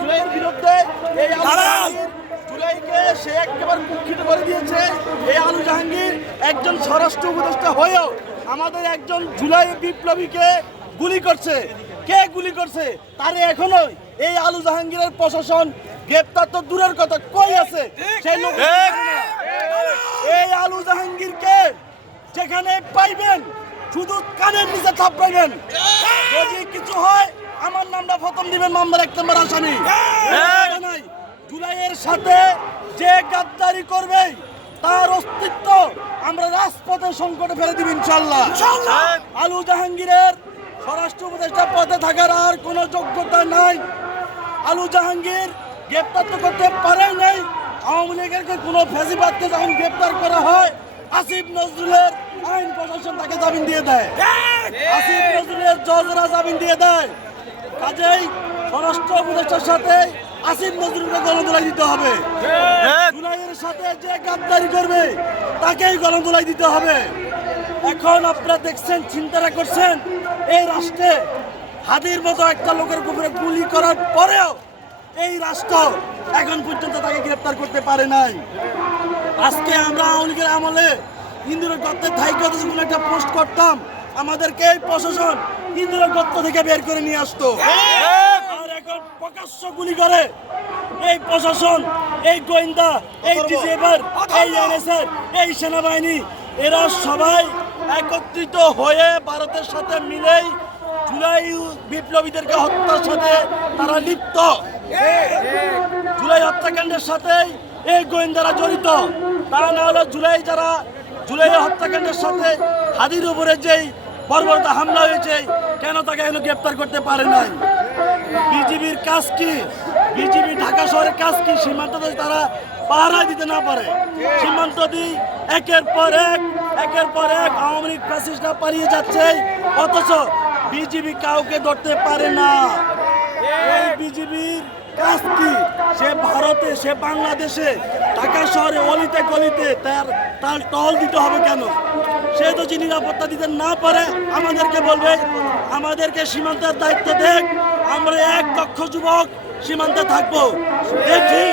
জুলাইয়ের বিরুদ্ধে এই জুলাইকে সে একেবারে কুক্ষিত করে দিয়েছে। এই আলু জাহাঙ্গীর একজন স্বরাষ্ট্র উপদেষ্টা হয়েও আমাদের একজন জুলাই বিপ্লবীকে গুলি করছে। কে গুলি করছে তারে এখনো এই আলু জাহাঙ্গীরের প্রশাসন গ্রেপ্তার তো দূরের কথা, কই আছে সেই লোক? এই আলু জাহাঙ্গীরকে যেখানে পাইবেন শুধু কানের নিচে থাপড়াবেন, যদি কিছু হয় আমার নামটা প্রথম দিবেন মামলার 1 নম্বর আসামি। জুলাইয়ের সাথে যে গাদ্দারি করবে তার অস্তিত্ব আমরা রাজপথে সংকটে ফেলে দিব ইনশাআল্লাহ। আলু জাহাঙ্গীরের স্বরাষ্ট্র উপদেষ্টা পদে থাকার আর কোনো যোগ্যতা নাই। আলু জাহাঙ্গীর গ্রেপ্তার তো করতে পারেই নাই। আওয়ামী লীগের কোনো ফ্যাসিবাদকে যখন গ্রেপ্তার করা হয়, আসিফ নজরুলের আইন প্রশাসন তাকে জামিন দিয়ে দেয়, আসিফ নজরুলের জজরা জামিন দিয়ে দেয়। কাজেই স্বরাষ্ট্র উপদেষ্টার সাথে আসিফ নজরুলকে গণদোলাই দিতে হবে। জুলাইয়ের সাথে যে গাদ্দারি করবে তাকেই গণদোলাই দিতে হবে। এখন আপনারা দেখছেন, চিন্তাটা করছেন, এই রাষ্ট্রে হাদির মতো একটা লোকের উপরে গুলি করার পরেও এই রাষ্ট্র এখন পর্যন্ত তাকে গ্রেপ্তার করতে পারে নাই। আজকে আমরা আওয়ামী লীগের আমলে ইন্দুরের গর্তের থাইকে যখন একটা পোস্ট করতাম, আমাদেরকে এই প্রশাসন ইন্দুরের গর্ত থেকে বের করে নিয়ে আসতো। আর এখন প্রকাশ্য গুলি করে এই প্রশাসন, এই গোয়েন্দা, এই ডিজিএফআর, এই এনএসআর, এই সেনাবাহিনী, এরা সবাই একত্রিত হয়ে ভারতের সাথে মিলেই জুলাই বিপ্লবীদেরকে হত্যার সাথে তারা লিপ্ত। জুলাই হত্যাকাণ্ডের সাথে এই গোয়েন্দারা জড়িত। তারা না হলো জুলাই হত্যাকাণ্ডের সাথে হাদির উপরে যেই বর্বরতা হামলা হয়েছে, কেন তাকে এখনো গ্রেপ্তার করতে পারে নাই? বিজিবির কাজ কি? বিজিবি ঢাকা শহরের কাজ কি? সীমান্ত তারা পাহারা দিতে না পারে, সীমান্ত দিয়ে একের পর এক আওয়ামী লীগ ফ্যাসিস্টরা পালিয়ে যাচ্ছে, অথচ বিজিবি কাউকে ধরতে পারে না। এই বিজিবির কাজ কি? সে ভারতে, সে বাংলাদেশে, ঢাকা শহরে অলিতে গলিতে তার টহল দিতে হবে কেন? সে তো যে নিরাপত্তা দিতে না পারে আমাদেরকে বলবে, আমাদেরকে সীমান্তের দায়িত্ব দেখ, আমরা 1 লক্ষ যুবক সীমান্তে থাকবো, দেখি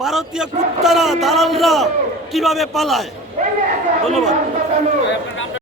ভারতীয় কুত্তারা, দালালরা কিভাবে পালায়। ধন্যবাদ।